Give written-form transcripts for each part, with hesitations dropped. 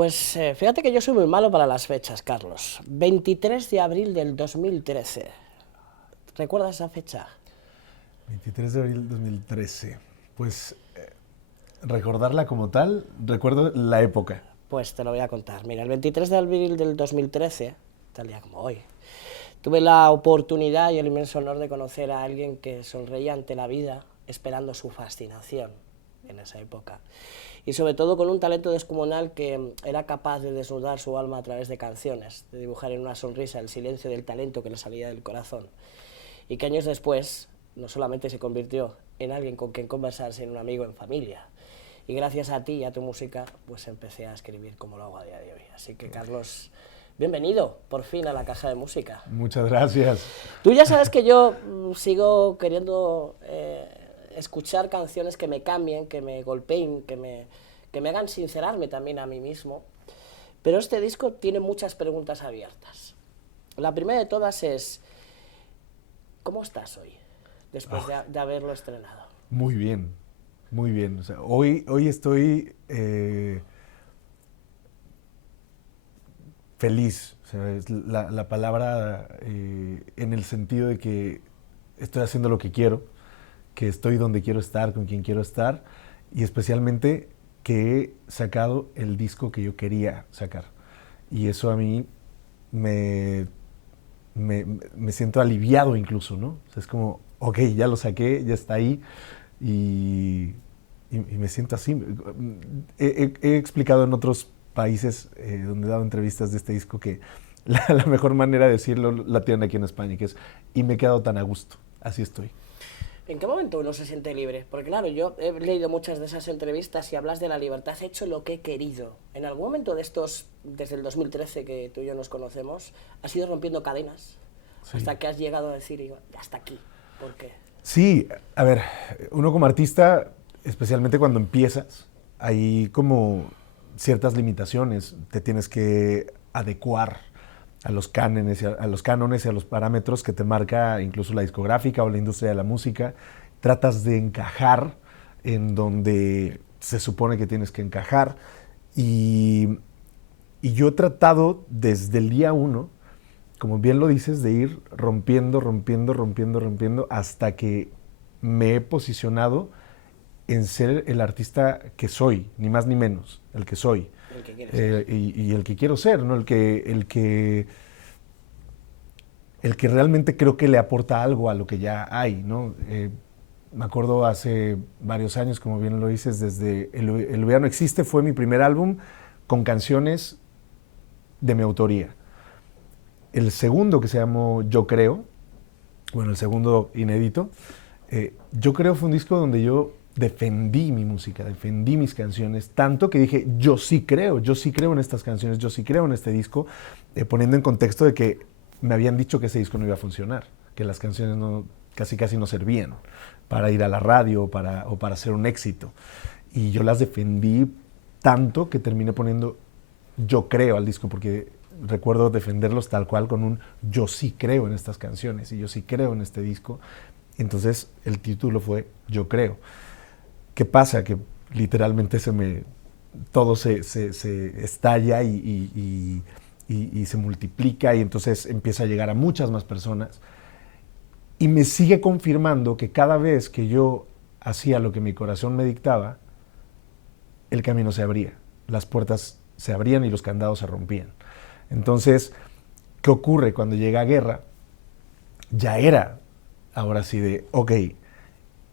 Pues fíjate que yo soy muy malo para las fechas, Carlos. 23 de abril del 2013. ¿Recuerdas esa fecha? 23 de abril del 2013. Pues recordarla como tal, recuerdo la época. Pues te lo voy a contar. Mira, el 23 de abril del 2013, tal día como hoy, tuve la oportunidad y el inmenso honor de conocer a alguien que sonreía ante la vida, esperando su fascinación en esa época. Y sobre todo con un talento descomunal que era capaz de desnudar su alma a través de canciones, de dibujar en una sonrisa el silencio del talento que le salía del corazón. Y que años después no solamente se convirtió en alguien con quien conversarse, en un amigo, en familia. Y gracias a ti y a tu música, pues empecé a escribir como lo hago a día de hoy. Así que, Carlos, bienvenido por fin a la Caja de Música. Muchas gracias. Tú ya sabes que yo sigo queriendo escuchar canciones que me cambien, que me golpeen, que me hagan sincerarme también a mí mismo. Pero este disco tiene muchas preguntas abiertas. La primera de todas es, ¿cómo estás hoy, después de haberlo estrenado? Muy bien, muy bien. O sea, hoy estoy feliz. O sea, es la palabra en el sentido de que estoy haciendo lo que quiero, que estoy donde quiero estar, con quien quiero estar, y especialmente que he sacado el disco que yo quería sacar. Y eso a mí me, me siento aliviado incluso, ¿no? O sea, es como, ok, ya lo saqué, ya está ahí, y, y me siento así. He explicado en otros países donde he dado entrevistas de este disco que la mejor manera de decirlo la tienen aquí en España, que es, y me he quedado tan a gusto, así estoy. ¿En qué momento uno se siente libre? Porque claro, yo he leído muchas de esas entrevistas y hablas de la libertad, he hecho lo que he querido. En algún momento de estos, desde el 2013 que tú y yo nos conocemos, has ido rompiendo cadenas Sí. hasta que has llegado a decir, hasta aquí. ¿Por qué? Sí, a ver, uno como artista, especialmente cuando empiezas, hay como ciertas limitaciones, te tienes que adecuar a los cánones, a los cánones y a los parámetros que te marca incluso la discográfica o la industria de la música. Tratas de encajar en donde se supone que tienes que encajar y, y yo he tratado desde el día uno, como bien lo dices, de ir rompiendo, rompiendo, rompiendo, rompiendo, hasta que me he posicionado en ser el artista que soy, ni más ni menos, el que soy. El que quieres ser. Y el que quiero ser, ¿no? El que realmente creo que le aporta algo a lo que ya hay, ¿no? Me acuerdo hace varios años, como bien lo dices, desde El Hubiera No Existe fue mi primer álbum con canciones de mi autoría. El segundo, que se llamó Yo Creo, bueno, el segundo inédito, Yo Creo fue un disco donde yo defendí mi música, defendí mis canciones, tanto que dije, yo sí creo en estas canciones, yo sí creo en este disco, poniendo en contexto de que me habían dicho que ese disco no iba a funcionar, que las canciones no, casi no servían para ir a la radio o para hacer un éxito. Y yo las defendí tanto que terminé poniendo Yo Creo al disco, porque recuerdo defenderlos tal cual con un yo sí creo en estas canciones y yo sí creo en este disco. Entonces el título fue Yo Creo. ¿Qué pasa? Que literalmente todo se estalla y se multiplica y entonces empieza a llegar a muchas más personas. Y me sigue confirmando que cada vez que yo hacía lo que mi corazón me dictaba, el camino se abría, las puertas se abrían y los candados se rompían. Entonces, ¿qué ocurre cuando llega Guerra? Ya era, ahora sí, de, ok,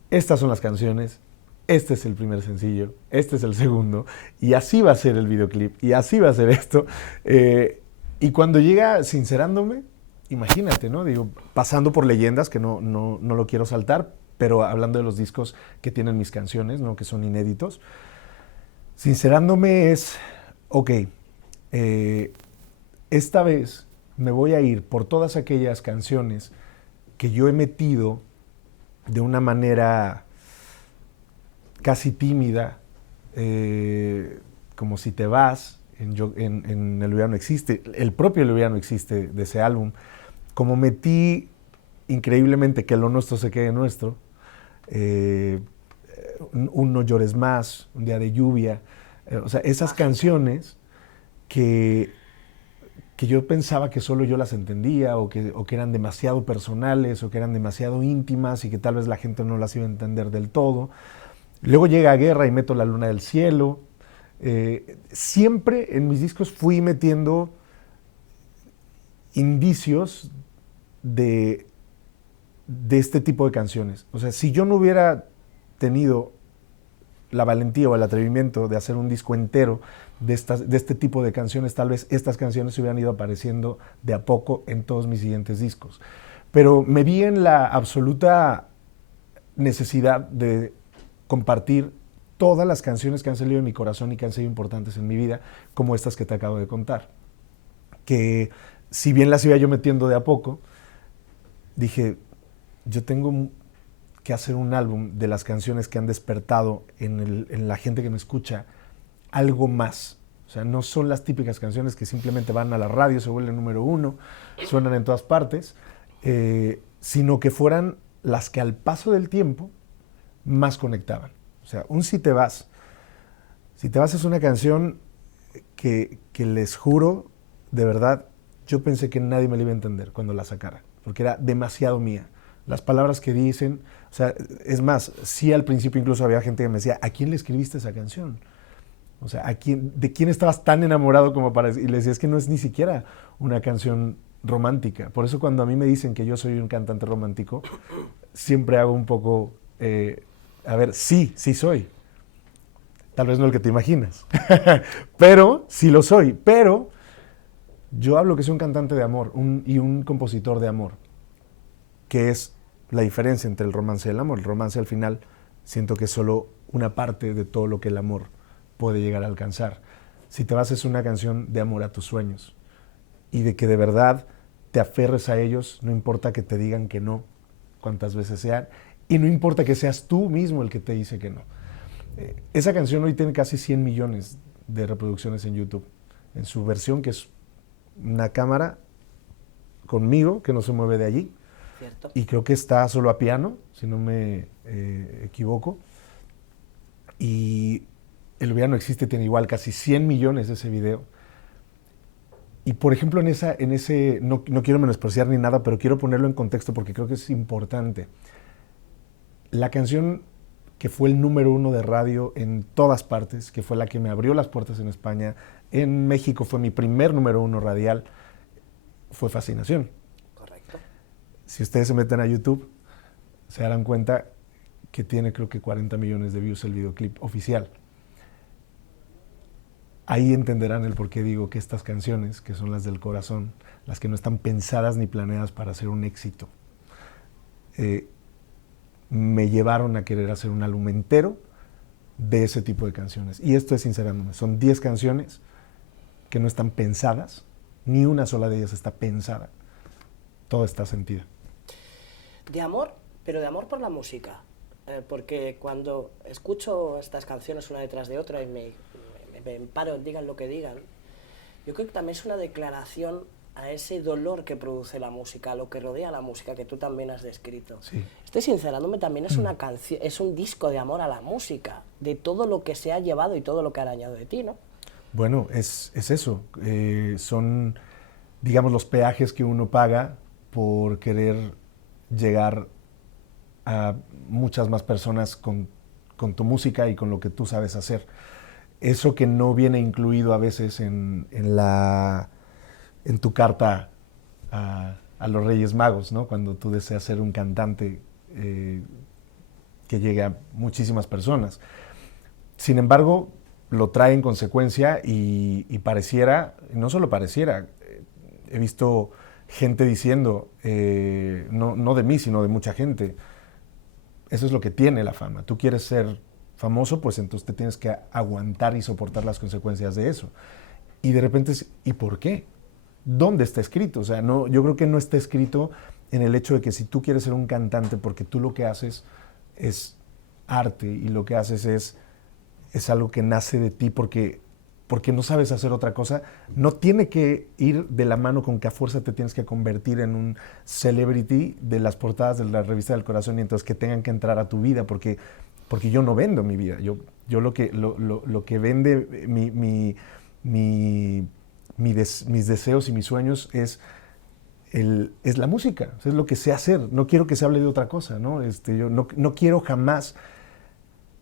estas son las canciones, este es el primer sencillo, este es el segundo, y así va a ser el videoclip, y así va a ser esto. Y cuando llega Sincerándome, imagínate, ¿no? Digo, pasando por Leyendas, que no lo quiero saltar, pero hablando de los discos que tienen mis canciones, ¿no? Que son inéditos. Sincerándome es, ok, esta vez me voy a ir por todas aquellas canciones que yo he metido de una manera casi tímida, como Si Te Vas, en El Hubiera No Existe, el propio El Hubiera No Existe de ese álbum, como metí increíblemente Que Lo Nuestro Se Quede Nuestro, un No Llores Más, Un Día de Lluvia, o sea, esas canciones que, que yo pensaba que solo yo las entendía o que eran demasiado personales o que eran demasiado íntimas y que tal vez la gente no las iba a entender del todo. Luego llega Guerra y meto La Luna del Cielo. Siempre en mis discos fui metiendo indicios de este tipo de canciones. O sea, si yo no hubiera tenido la valentía o el atrevimiento de hacer un disco entero de este tipo de canciones, tal vez estas canciones se hubieran ido apareciendo de a poco en todos mis siguientes discos. Pero me vi en la absoluta necesidad de compartir todas las canciones que han salido de mi corazón y que han sido importantes en mi vida, como estas que te acabo de contar. Que si bien las iba yo metiendo de a poco, dije, yo tengo que hacer un álbum de las canciones que han despertado en la gente que me escucha algo más. O sea, no son las típicas canciones que simplemente van a la radio, se vuelven número uno, suenan en todas partes, sino que fueran las que al paso del tiempo más conectaban. O sea, un Si te vas es una canción que les juro, de verdad, yo pensé que nadie me la iba a entender cuando la sacara, porque era demasiado mía. Las palabras que dicen, o sea, es más, sí al principio incluso había gente que me decía, ¿a quién le escribiste esa canción? O sea, ¿de quién estabas tan enamorado como para...? Y le decía, es que no es ni siquiera una canción romántica. Por eso cuando a mí me dicen que yo soy un cantante romántico, siempre hago un poco, a ver, sí soy. Tal vez no el que te imaginas, pero sí lo soy. Pero yo hablo que soy un cantante de amor y un compositor de amor, que es la diferencia entre el romance y el amor. El romance al final siento que es solo una parte de todo lo que el amor puede llegar a alcanzar. Si te vas es una canción de amor a tus sueños y de que de verdad te aferres a ellos, no importa que te digan que no, cuantas veces sean, y no importa que seas tú mismo el que te dice que no. Esa canción hoy tiene casi 100 millones de reproducciones en YouTube, en su versión que es una cámara conmigo que no se mueve de allí. ¿Cierto? Y creo que está solo a piano, si no me equivoco. Y El Olvidado no existe tiene igual casi 100 millones de ese video. Y por ejemplo, en ese no quiero menospreciar ni nada, pero quiero ponerlo en contexto porque creo que es importante. La canción que fue el número uno de radio en todas partes, que fue la que me abrió las puertas en España, en México fue mi primer número uno radial, fue Fascinación. Correcto. Si ustedes se meten a YouTube, se darán cuenta que tiene creo que 40 millones de views el videoclip oficial. Ahí entenderán el por qué digo que estas canciones, que son las del corazón, las que no están pensadas ni planeadas para ser un éxito, me llevaron a querer hacer un álbum entero de ese tipo de canciones. Y esto es sincerándome, son 10 canciones que no están pensadas, ni una sola de ellas está pensada, todo está sentido. De amor, pero de amor por la música, porque cuando escucho estas canciones una detrás de otra y me paro, digan lo que digan, yo creo que también es una declaración a ese dolor que produce la música, a lo que rodea la música, que tú también has descrito. Sí. Estoy sincerándome, también es una canción, es un disco de amor a la música, de todo lo que se ha llevado y todo lo que ha arañado de ti, ¿no? Bueno, es eso. Son, digamos, los peajes que uno paga por querer llegar a muchas más personas con tu música y con lo que tú sabes hacer. Eso que no viene incluido a veces en tu carta a los Reyes Magos, ¿no? Cuando tú deseas ser un cantante que llegue a muchísimas personas. Sin embargo, lo trae en consecuencia y pareciera, no solo pareciera, he visto gente diciendo, no de mí, sino de mucha gente, eso es lo que tiene la fama. Tú quieres ser famoso, pues entonces te tienes que aguantar y soportar las consecuencias de eso. Y de repente, ¿y por qué? ¿Dónde está escrito? O sea, no, yo creo que no está escrito en el hecho de que si tú quieres ser un cantante, porque tú lo que haces es arte y lo que haces es algo que nace de ti porque no sabes hacer otra cosa, no tiene que ir de la mano con que a fuerza te tienes que convertir en un celebrity de las portadas de la revista del corazón y entonces que tengan que entrar a tu vida porque yo no vendo mi vida. Yo lo que vende mi mis deseos y mis sueños es la música, es lo que sé hacer. No quiero que se hable de otra cosa, ¿no? Yo no quiero jamás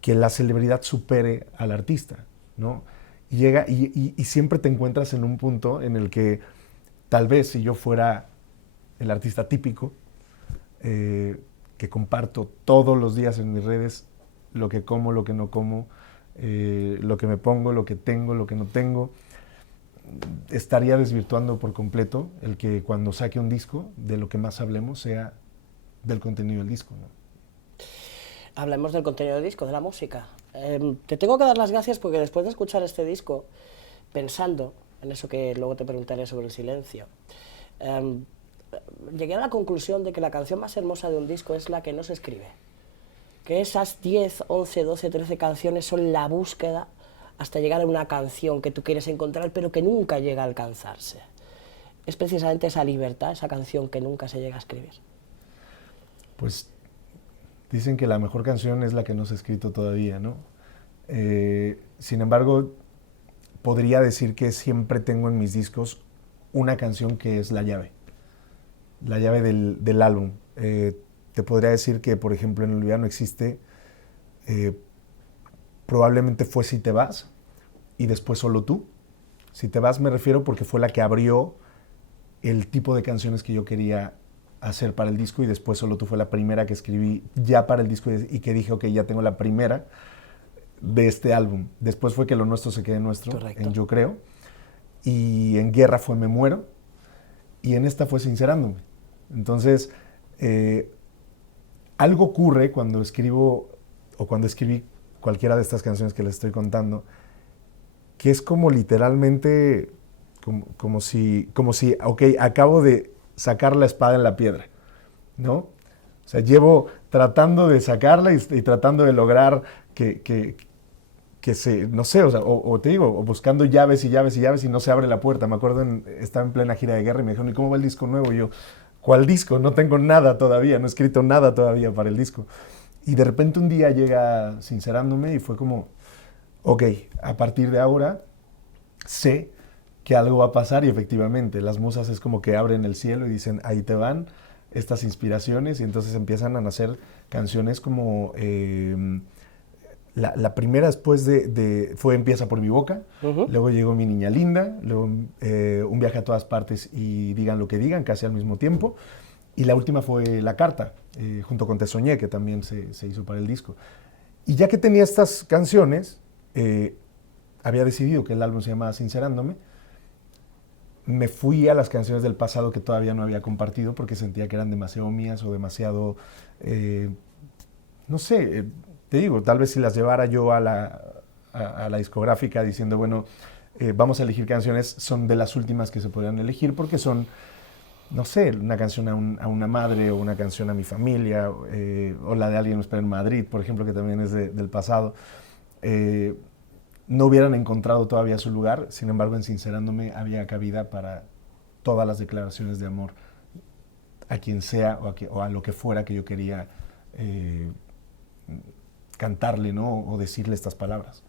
que la celebridad supere al artista, ¿no? Y llega y siempre te encuentras en un punto en el que tal vez si yo fuera el artista típico, que comparto todos los días en mis redes lo que como, lo que no como, lo que me pongo, lo que tengo, lo que no tengo, estaría desvirtuando por completo el que cuando saque un disco, de lo que más hablemos sea del contenido del disco, ¿no? Hablemos del contenido del disco, de la música. Te tengo que dar las gracias porque después de escuchar este disco, pensando en eso que luego te preguntaré sobre el silencio, llegué a la conclusión de que la canción más hermosa de un disco es la que no se escribe. Que esas 10, 11, 12, 13 canciones son la búsqueda hasta llegar a una canción que tú quieres encontrar, pero que nunca llega a alcanzarse. Es precisamente esa libertad, esa canción que nunca se llega a escribir. Pues dicen que la mejor canción es la que no se ha escrito todavía, ¿no? Sin embargo, podría decir que siempre tengo en mis discos una canción que es la llave del álbum. Te podría decir que, por ejemplo, en El Olvidado no existe, probablemente fue Si te vas y después Solo tú. Si te vas me refiero porque fue la que abrió el tipo de canciones que yo quería hacer para el disco, y después Solo tú fue la primera que escribí ya para el disco y que dije, ok, ya tengo la primera de este álbum. Después fue Que lo nuestro se quede nuestro. Correcto. En Yo creo, y en Guerra fue Me muero, y en esta fue Sincerándome. Entonces, algo ocurre cuando escribo o cuando escribí cualquiera de estas canciones que les estoy contando, que es como literalmente como si, ok, acabo de sacar la espada en la piedra, ¿no? O sea, llevo tratando de sacarla y tratando de lograr que se, no sé, o te digo, o buscando llaves y llaves y llaves y no se abre la puerta. Me acuerdo, estaba en plena gira de Guerra y me dijeron, ¿y cómo va el disco nuevo? Y yo, ¿cuál disco? No tengo nada todavía, no he escrito nada todavía para el disco. Y de repente un día llega Sincerándome y fue como, ok, a partir de ahora sé que algo va a pasar, y efectivamente las musas es como que abren el cielo y dicen, ahí te van estas inspiraciones, y entonces empiezan a nacer canciones como la primera después fue Empieza por mi boca, luego llegó Mi niña linda, luego Un viaje a todas partes y Digan lo que digan, casi al mismo tiempo, y la última fue La carta, junto con Te soñé, que también se hizo para el disco. Y ya que tenía estas canciones, había decidido que el álbum se llamaba Sincerándome. Me fui a las canciones del pasado que todavía no había compartido porque sentía que eran demasiado mías o demasiado, no sé, te digo, tal vez si las llevara yo a la discográfica diciendo, bueno, vamos a elegir canciones, son de las últimas que se podrían elegir porque son, no sé, una canción a una madre, o una canción a mi familia, o la de Alguien me espera en Madrid, por ejemplo, que también es del pasado. No hubieran encontrado todavía su lugar. Sin embargo, en Sincerándome había cabida para todas las declaraciones de amor a quien sea o a lo que fuera que yo quería cantarle, ¿no? O decirle estas palabras.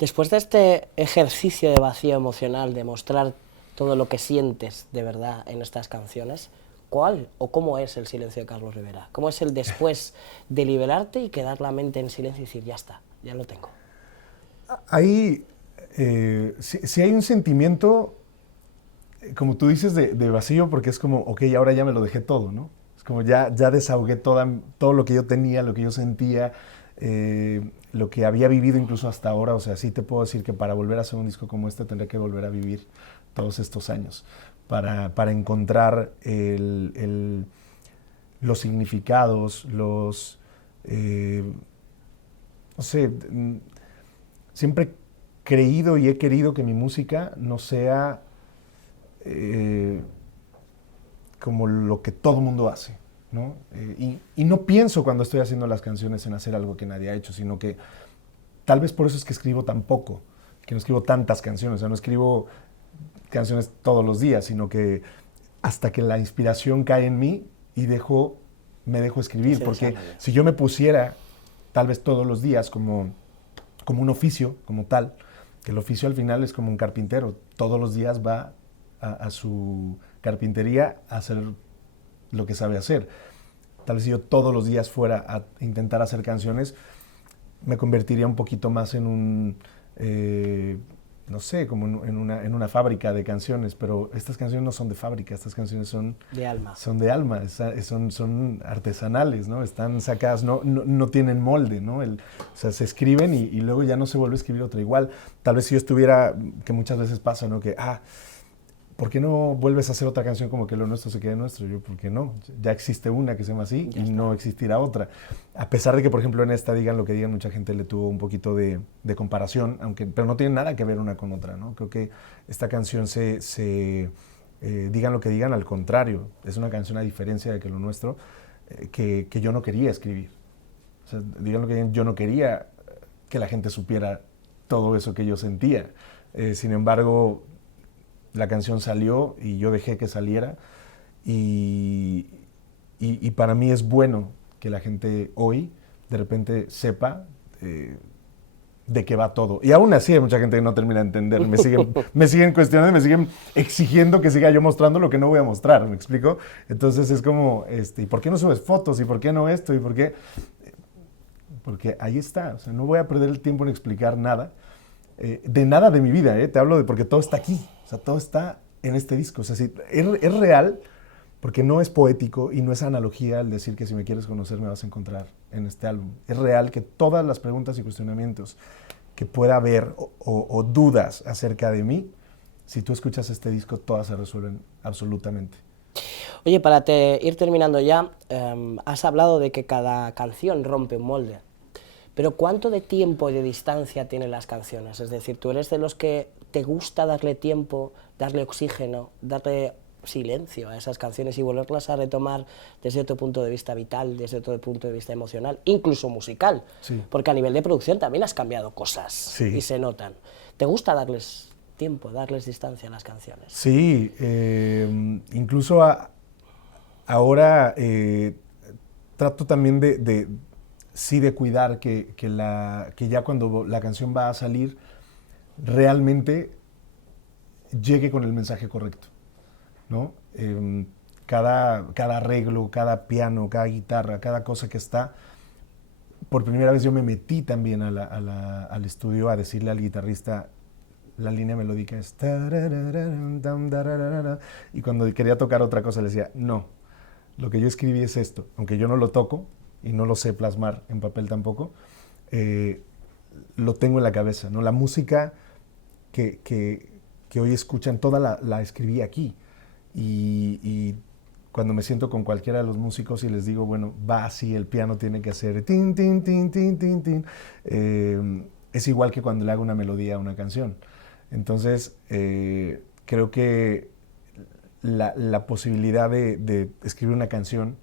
Después de este ejercicio de vacío emocional, de mostrar todo lo que sientes de verdad en estas canciones, ¿cuál o cómo es el silencio de Carlos Rivera? ¿Cómo es el después de liberarte y quedar la mente en silencio y decir, ya está, ya lo tengo? Ahí, si hay un sentimiento, como tú dices, de vacío, porque es como, ok, ahora ya me lo dejé todo, ¿no? Es como ya desahogué todo lo que yo tenía, lo que yo sentía, lo que había vivido incluso hasta ahora. O sea, sí te puedo decir que para volver a hacer un disco como este tendré que volver a vivir todos estos años para encontrar los significados, no sé, siempre he creído y he querido que mi música no sea como lo que todo mundo hace, ¿no? Y no pienso cuando estoy haciendo las canciones en hacer algo que nadie ha hecho, sino que tal vez por eso es que escribo tan poco, que no escribo tantas canciones. O sea, no escribo canciones todos los días, sino que hasta que la inspiración cae en mí y me dejo escribir. Porque si yo me pusiera tal vez todos los días como un oficio, como tal, que el oficio al final es como un carpintero. Todos los días va a su carpintería a hacer lo que sabe hacer. Tal vez si yo todos los días fuera a intentar hacer canciones, me convertiría un poquito más en un, no sé, como en una fábrica de canciones, pero estas canciones no son de fábrica, estas canciones son de alma. Son de alma, son artesanales, ¿no? Están sacadas, no tienen molde, ¿no? O sea, se escriben y luego ya no se vuelve a escribir otra igual. Tal vez si yo estuviera, que muchas veces pasa, ¿no? Que, ¿por qué no vuelves a hacer otra canción como que lo nuestro se quede nuestro? Yo, ¿por qué no? Ya existe una que se llama así y no existirá otra. A pesar de que, por ejemplo, en esta digan lo que digan, mucha gente le tuvo un poquito de comparación, pero no tiene nada que ver una con otra, ¿no? Creo que esta canción digan lo que digan, al contrario, es una canción a diferencia de que lo nuestro, que yo no quería escribir. O sea, digan lo que digan, yo no quería que la gente supiera todo eso que yo sentía. Sin embargo, la canción salió y yo dejé que saliera y para mí es bueno que la gente hoy de repente sepa de qué va todo. Y aún así hay mucha gente que no termina de entender, me siguen cuestionando, me siguen exigiendo que siga yo mostrando lo que no voy a mostrar, ¿me explico? Entonces es como, ¿y por qué no subes fotos? ¿Y por qué no esto? ¿Y por qué? Porque ahí está, o sea, no voy a perder el tiempo en explicar nada, de nada de mi vida, te hablo de porque todo está aquí. O sea, todo está en este disco. O sea, sí, es real, porque no es poético y no es analogía el decir que si me quieres conocer me vas a encontrar en este álbum. Es real que todas las preguntas y cuestionamientos que pueda haber o dudas acerca de mí, si tú escuchas este disco, todas se resuelven absolutamente. Oye, para ir terminando ya, has hablado de que cada canción rompe un molde. Pero ¿cuánto de tiempo y de distancia tienen las canciones? Es decir, ¿tú eres de los que te gusta darle tiempo, darle oxígeno, darle silencio a esas canciones y volverlas a retomar desde otro punto de vista vital, desde otro punto de vista emocional, incluso musical? Sí. Porque a nivel de producción también has cambiado cosas, sí, y se notan. ¿Te gusta darles tiempo, darles distancia a las canciones? Sí, incluso ahora trato también de cuidar que ya cuando la canción va a salir, realmente llegue con el mensaje correcto, ¿no? Cada arreglo, cada piano, cada guitarra, cada cosa que está, por primera vez yo me metí también al estudio a decirle al guitarrista, la línea melódica es... Y cuando quería tocar otra cosa le decía, no, lo que yo escribí es esto, aunque yo no lo toco, y no lo sé plasmar en papel tampoco, lo tengo en la cabeza, ¿no? La música que hoy escuchan, toda la escribí aquí. Y cuando me siento con cualquiera de los músicos y les digo, bueno, va así, el piano tiene que hacer tin, tin, tin, tin, tin, tin, es igual que cuando le hago una melodía a una canción. Entonces, creo que la posibilidad de escribir una canción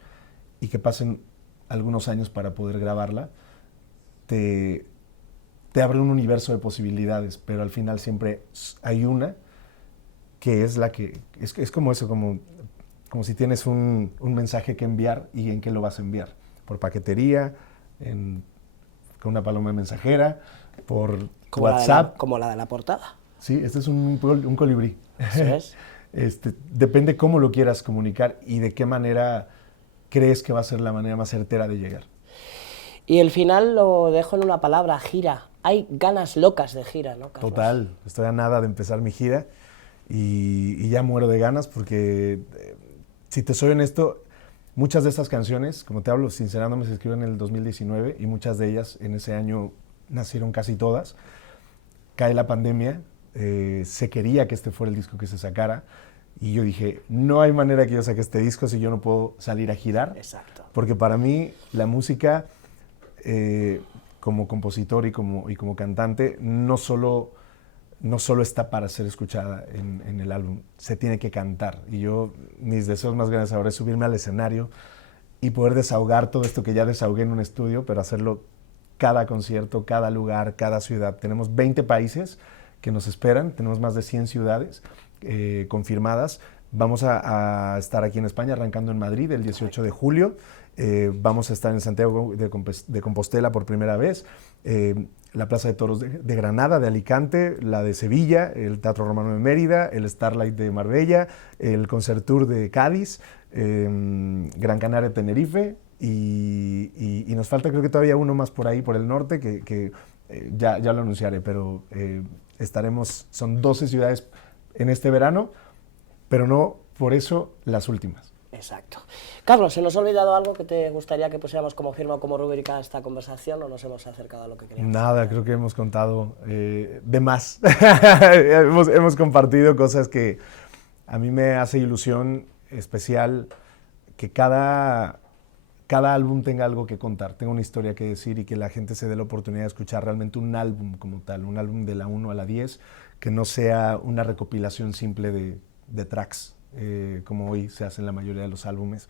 y que pasen algunos años para poder grabarla, te abre un universo de posibilidades, pero al final siempre hay una que es la que... Es como eso, como si tienes un mensaje que enviar y en qué lo vas a enviar. Por paquetería, con una paloma mensajera, por como WhatsApp. Como la de la portada. Sí, este es un colibrí. Eso es. Depende cómo lo quieras comunicar y de qué manera crees que va a ser la manera más certera de llegar. Y el final lo dejo en una palabra, gira. Hay ganas locas de gira, ¿no, Carlos? Total, estoy a nada de empezar mi gira y ya muero de ganas porque, si te soy honesto, muchas de estas canciones, como te hablo, sincerándome, se escribieron en el 2019 y muchas de ellas en ese año nacieron casi todas. Cae la pandemia, se quería que este fuera el disco que se sacara y yo dije, no hay manera que yo saque este disco si yo no puedo salir a girar. Exacto. Porque para mí la música, como compositor y como cantante, no solo está para ser escuchada en el álbum, se tiene que cantar. Y yo, mis deseos más grandes ahora es subirme al escenario y poder desahogar todo esto que ya desahogué en un estudio, pero hacerlo cada concierto, cada lugar, cada ciudad. Tenemos 20 países que nos esperan, tenemos más de 100 ciudades confirmadas. Vamos a estar aquí en España, arrancando en Madrid el 18 de julio. Vamos a estar en Santiago de Compostela por primera vez. la Plaza de Toros de Granada, de Alicante, la de Sevilla, el Teatro Romano de Mérida, el Starlight de Marbella, el Concertour de Cádiz, Gran Canaria de Tenerife y nos falta creo que todavía uno más por ahí, por el norte, que ya lo anunciaré, pero estaremos, son 12 ciudades en este verano, pero no por eso las últimas. Exacto. Carlos, ¿se nos ha olvidado algo que te gustaría que pusiéramos como firma o como rúbrica a esta conversación o nos hemos acercado a lo que queríamos? Nada, creo que hemos contado de más. hemos compartido cosas que a mí me hace ilusión especial que cada álbum tenga algo que contar, tenga una historia que decir y que la gente se dé la oportunidad de escuchar realmente un álbum como tal, un álbum de la 1 a la 10, que no sea una recopilación simple de tracks, como hoy se hace en la mayoría de los álbumes,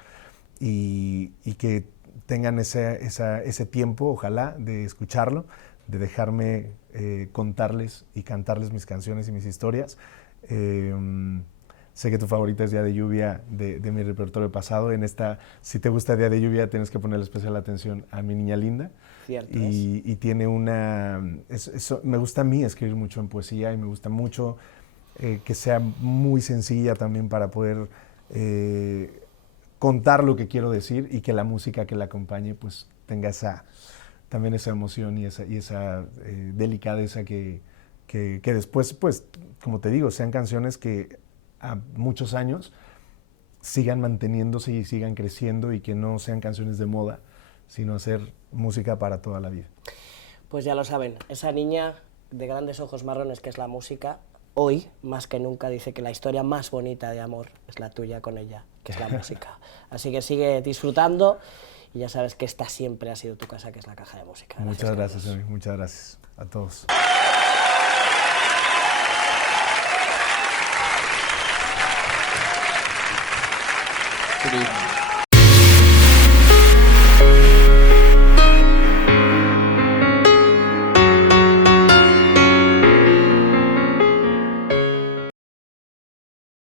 y que tengan ese tiempo, ojalá, de escucharlo, de dejarme contarles y cantarles mis canciones y mis historias. Sé que tu favorita es Día de Lluvia de mi repertorio pasado. En esta, si te gusta Día de Lluvia, tienes que ponerle especial atención a Mi Niña Linda. Cierto y tiene me gusta a mí escribir mucho en poesía y me gusta mucho que sea muy sencilla también para poder contar lo que quiero decir y que la música que la acompañe pues tenga también esa emoción y esa delicadeza que después, pues, como te digo, sean canciones que a muchos años sigan manteniéndose y sigan creciendo y que no sean canciones de moda, sino hacer música para toda la vida. Pues ya lo saben, esa niña de grandes ojos marrones que es la música, hoy, más que nunca, dice que la historia más bonita de amor es la tuya con ella, que es la música. Así que sigue disfrutando y ya sabes que esta siempre ha sido tu casa, que es la Caja de Música. Muchas gracias, Emi, muchas gracias a todos. Good evening.